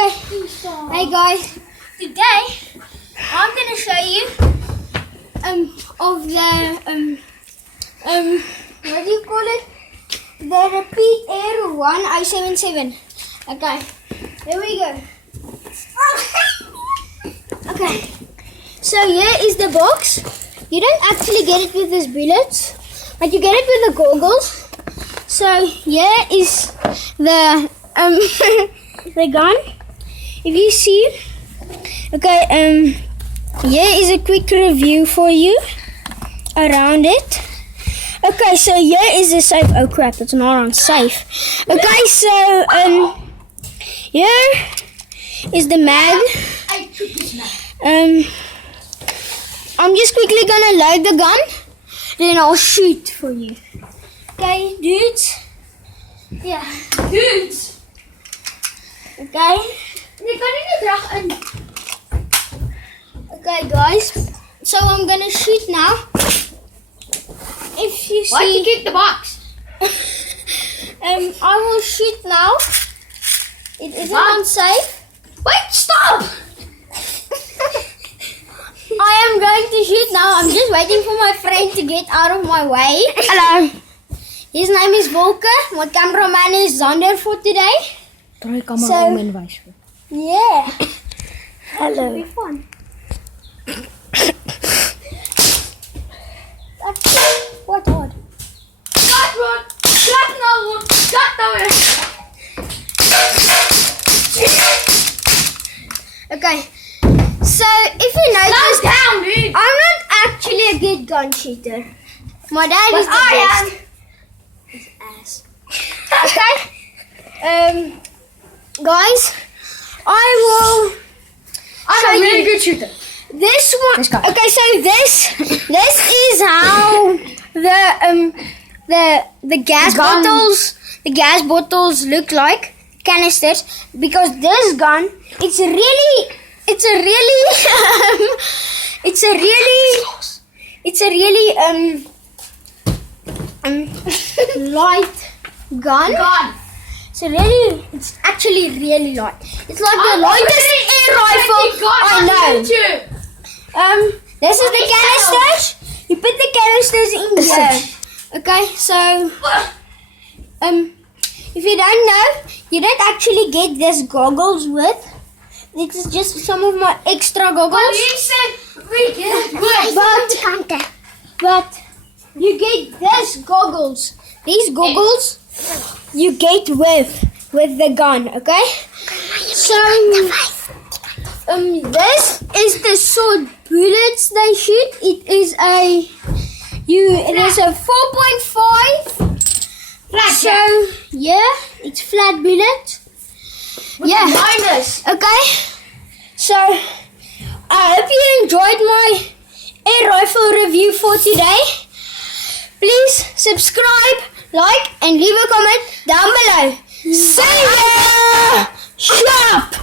Okay. Hey guys, today I'm gonna show you of the what do you call it? The Repeat Air 1i77. Okay, here we go. Okay, so here is the box. You don't actually get it with these bullets, but you get it with the goggles. So here is the the gun. If you see, okay, here is a quick review for you around it. Okay, so here is the safe. Oh crap, it's not on safe. Okay, so here is the mag. I'm just quickly gonna load the gun, then I'll shoot for you. Okay, dudes. Yeah, dudes. Okay. Okay, guys. So I'm gonna shoot now. If you see, why did you kick the box? I will shoot now. It isn't unsafe. Wait, stop! I am going to shoot now. I'm just waiting for my friend to get out of my way. Hello. His name is Volker. My cameraman is Zander for today. Yeah. Hello. It'll be fun. What hard? Got one. Got another one. Got another one. Okay. So if you notice, Calm down, dude. I'm not actually a good gun shooter. My dad is the best. His ass. Okay. Guys, I'm a really good shooter. This one. Let's go. Okay, so this is how the gas bottles look like, canisters, because this gun it's a really light gun. It's actually really light. It's like the lightest air rifle I know. This is the canisters. You put the canisters in here. Okay, so if you don't know, you don't actually get this goggles with. This is just some of my extra goggles. But you get this goggles. These goggles you get with the gun, okay? So this is the sword bullets they shoot. It is a 4.5. So yeah, it's flat bullet. Yeah. Okay. So I hope you enjoyed my air rifle review for today. Please subscribe, like, and leave a comment down below. See ya! Shut up!